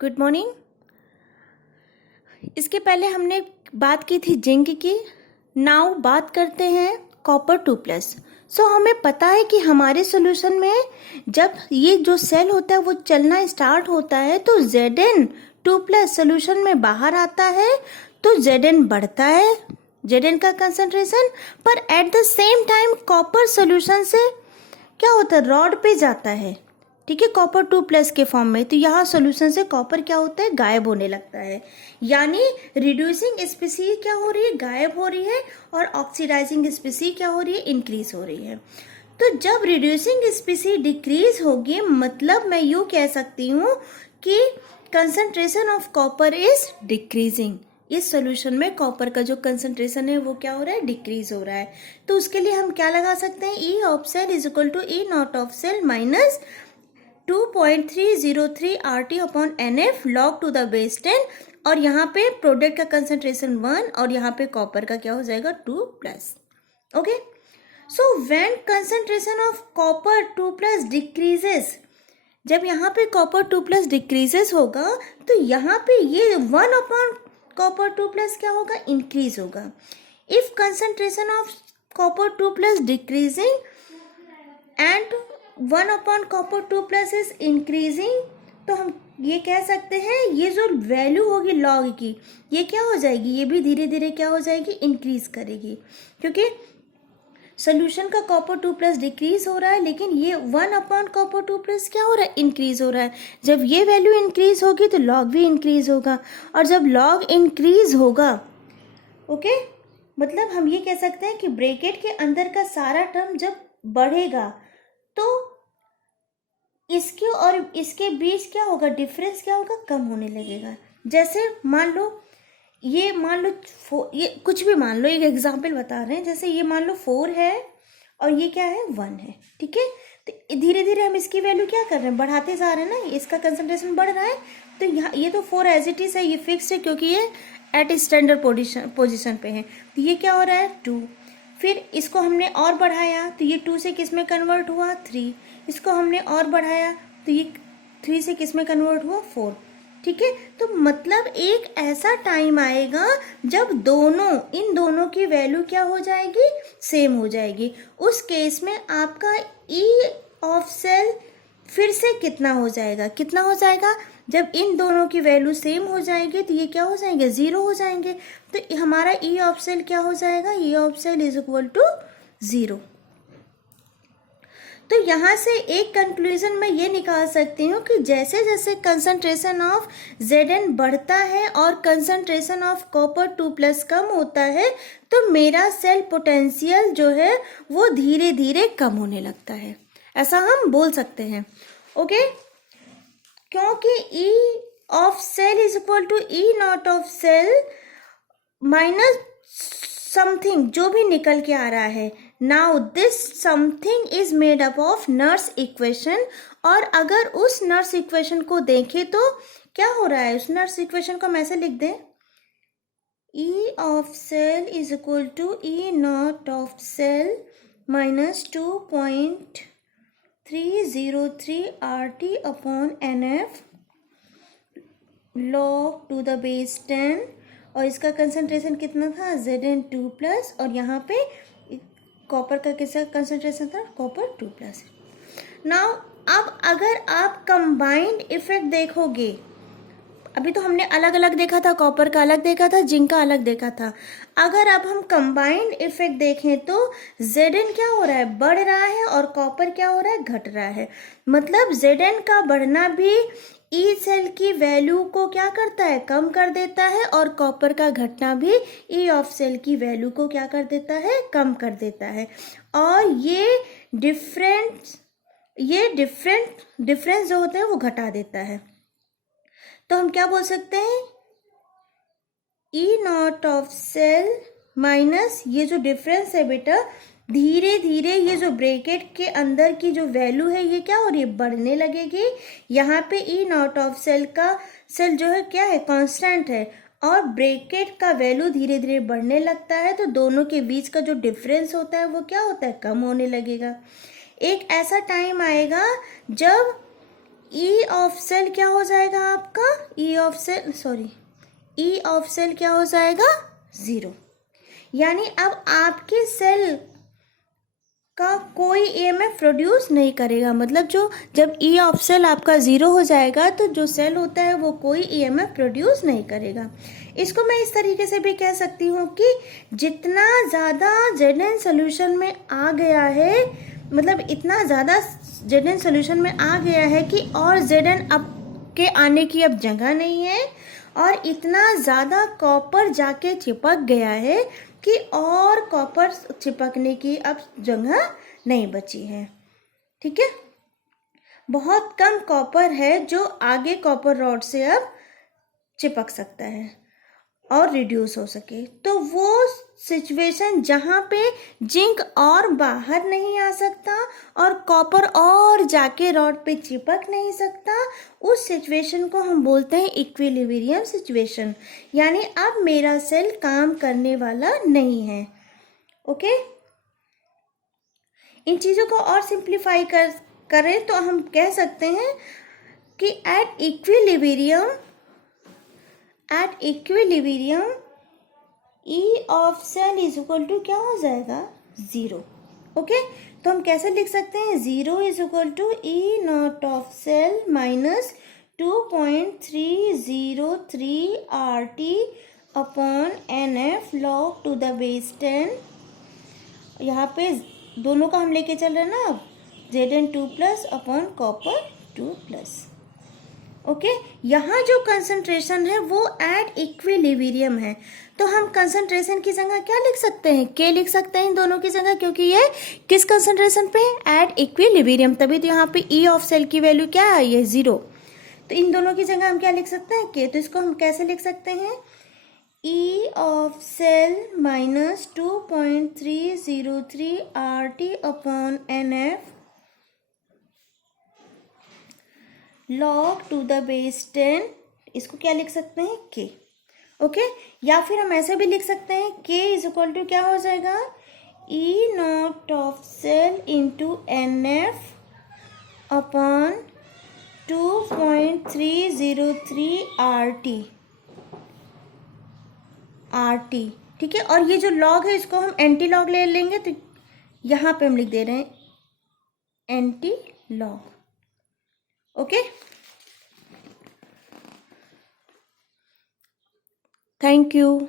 Good morning. इसके पहले हमने बात की थी जिंक की। नाउ बात करते हैं कॉपर 2+। सो हमें पता है कि हमारे सॉल्यूशन में जब ये जो सेल होता है वो चलना स्टार्ट होता है तो Zn2+ सॉल्यूशन में बाहर आता है, तो Zn बढ़ता है, Zn का कंसंट्रेशन। पर at the same time copper solution से क्या होता है, रॉड पे जाता है, ठीक है, कॉपर 2+ के फॉर्म में। तो यहाँ सॉल्यूशन से कॉपर क्या होता है, गायब होने लगता है। यानी रिड्यूसिंग स्पीसीज क्या हो रही है, गायब हो रही है, और ऑक्सीडाइजिंग स्पीसीज क्या हो रही है, इंक्रीज हो रही है। तो जब रिड्यूसिंग स्पीसीज डिक्रीज होगी, मतलब मैं यूँ कह सकती हूँ कि concentration of copper is decreasing. इस सॉल्यूशन में कॉपर का जो कंसंट्रेशन है वो क्या हो रहा है, डिक्रीज हो रहा है। तो उसके लिए हम क्या लगा सकते हैं, E of cell is equal to E naught of cell minus 2.303 RT upon NF log to the base 10। और यहाँ पे प्रोडक्ट का कंसंट्रेशन 1 और यहाँ पे कॉपर का क्या हो जाएगा 2+। Okay, so when concentration of copper 2+ decreases, जब यहाँ पे कॉपर 2+ डिक्रीजेस होगा तो यहाँ पे ये 1 अपॉन कॉपर 2+ क्या होगा, इंक्रीज होगा। If concentration of copper 2+ decreasing and 1 upon copper 2+ is increasing, तो हम ये कह सकते हैं ये जो वैल्यू होगी लॉग की, ये क्या हो जाएगी, ये भी धीरे धीरे क्या हो जाएगी, इंक्रीज करेगी। क्योंकि सोल्यूशन का कॉपर 2+ डिक्रीज हो रहा है, लेकिन ये 1 अपॉन कॉपर 2+ क्या हो रहा है, इंक्रीज हो रहा है। जब ये वैल्यू इंक्रीज होगी तो लॉग भी इंक्रीज होगा, और जब लॉग इंक्रीज होगा, ओके, मतलब हम ये कह सकते हैं कि ब्रैकेट के अंदर का सारा टर्म जब बढ़ेगा तो इसके और इसके बीच क्या होगा, डिफरेंस क्या होगा, कम होने लगेगा। जैसे मान लो ये कुछ भी मान लो, एक एग्जांपल बता रहे हैं, जैसे ये मान लो 4 है और ये क्या है, 1 है, ठीक है। तो धीरे धीरे हम इसकी वैल्यू क्या कर रहे हैं, बढ़ाते जा रहे हैं ना, इसका कंसंट्रेशन बढ़ रहा है। तो यहाँ ये तो 4 एज इट इज है, ये फिक्स है क्योंकि ये एट स्टैंडर्ड पोजिशन पे है। तो ये क्या हो रहा है, 2। फिर इसको हमने और बढ़ाया तो ये 2 से किस में कन्वर्ट हुआ, 3। इसको हमने और बढ़ाया तो ये 3 से किस में कन्वर्ट हुआ, 4, ठीक है। तो मतलब एक ऐसा टाइम आएगा जब इन दोनों की वैल्यू क्या हो जाएगी, सेम हो जाएगी। उस केस में आपका ई ऑफ सेल फिर से कितना हो जाएगा, जब इन दोनों की वैल्यू सेम हो जाएगी तो ये क्या हो जाएंगे, 0 हो जाएंगे। तो हमारा ई ऑफ सेल क्या हो जाएगा, E of cell is equal to 0। तो यहाँ से एक कंक्लूजन मैं ये निकाल सकती हूँ कि जैसे जैसे कंसंट्रेशन ऑफ Zn बढ़ता है और कंसंट्रेशन ऑफ कॉपर 2+ कम होता है, तो मेरा सेल पोटेंशियल जो है वो धीरे धीरे कम होने लगता है, ऐसा हम बोल सकते हैं। ओके, क्योंकि E of cell is equal to E naught of cell minus something जो भी निकल के आ रहा है। Now this something is made up of Nernst equation, और अगर उस नर्स इक्वेशन को देखें तो क्या हो रहा है, उस नर्स इक्वेशन को हम ऐसे लिख दें, E of cell is equal to E naught of cell minus 2.303 RT upon NF log to the base 10, और इसका कंसंट्रेशन कितना था, Zn2+, और यहाँ पे कॉपर का किसका कंसंट्रेशन था, कॉपर 2+। नाउ अब अगर आप कंबाइंड इफेक्ट देखोगे, अभी तो हमने अलग अलग देखा था, कॉपर का अलग देखा था, जिंक का अलग देखा था। अगर अब हम कंबाइंड इफेक्ट देखें तो Zn क्या हो रहा है, बढ़ रहा है, और कॉपर क्या हो रहा है, घट रहा है। मतलब Zn का बढ़ना भी ई सेल की वैल्यू को क्या करता है, कम कर देता है, और कॉपर का घटना भी ई ऑफ सेल की वैल्यू को क्या कर देता है, कम कर देता है। और ये डिफरेंस जो होते हैं वो घटा देता है। तो हम क्या बोल सकते हैं, ई नॉट ऑफ सेल माइनस ये जो डिफरेंस है बेटा, धीरे धीरे ये जो ब्रैकेट के अंदर की जो वैल्यू है ये क्या हो रही है, बढ़ने लगेगी। यहाँ पे ई नॉट ऑफ सेल जो है क्या है, कांस्टेंट है, और ब्रैकेट का वैल्यू धीरे धीरे बढ़ने लगता है, तो दोनों के बीच का जो डिफरेंस होता है वो क्या होता है, कम होने लगेगा। एक ऐसा टाइम आएगा जब ई ऑफ सेल क्या हो जाएगा आपका, ई ऑफ सेल क्या हो जाएगा, 0। यानी अब आपके सेल का कोई ईएमएफ प्रोड्यूस नहीं करेगा। मतलब जो जब ई ऑफ सेल आपका 0 हो जाएगा तो जो सेल होता है वो कोई ईएमएफ प्रोड्यूस नहीं करेगा। इसको मैं इस तरीके से भी कह सकती हूँ कि जितना ज़्यादा जेडन सोल्यूशन में आ गया है, मतलब इतना ज़्यादा जेडन सोल्यूशन में आ गया है कि और जेडन अब के आने की अब जगह नहीं है, और इतना ज़्यादा कॉपर जाके चिपक गया है कि और कॉपर चिपकने की अब जगह नहीं बची है। ठीक है, बहुत कम कॉपर है जो आगे कॉपर रॉड से अब चिपक सकता है और रिड्यूस हो सके। तो वो सिचुएशन जहाँ पे जिंक और बाहर नहीं आ सकता और कॉपर और जाके रॉड पे चिपक नहीं सकता, उस सिचुएशन को हम बोलते हैं इक्विलिब्रियम सिचुएशन। यानी अब मेरा सेल काम करने वाला नहीं है। ओके, इन चीज़ों को और सिंप्लीफाई करें तो हम कह सकते हैं कि at equilibrium E of cell is equal to क्या हो जाएगा, 0। ओके, तो हम कैसे लिख सकते हैं, 0 is equal to E naught of cell minus 2.303 RT upon NF log to the base 10। यहाँ पे दोनों का हम लेके चल रहे हैं ना अब, Zn2 plus upon copper 2 plus. Okay, यहाँ जो कंसंट्रेशन है वो एट इक्विलिब्रियम है, तो हम कंसंट्रेशन की जगह क्या लिख सकते हैं, के लिख सकते हैं इन दोनों की जगह, क्योंकि ये किस कंसंट्रेशन पे है, एट इक्विलिब्रियम। तभी तो यहाँ पे ई ऑफ सेल की वैल्यू क्या है, ये 0। तो इन दोनों की जगह हम क्या लिख सकते हैं, के। तो इसको हम कैसे लिख सकते हैं, E of cell minus 2.303 RT upon NF log to the base 10। इसको क्या लिख सकते हैं, के। ओके, या फिर हम ऐसे भी लिख सकते हैं, के इज इक्वल टू क्या हो जाएगा, E naught of cell into NF upon 2.303 RT। ठीक है, और ये जो लॉग है इसको हम एंटी लॉग ले लेंगे, तो यहाँ पे हम लिख दे रहे हैं anti log. Okay, thank you.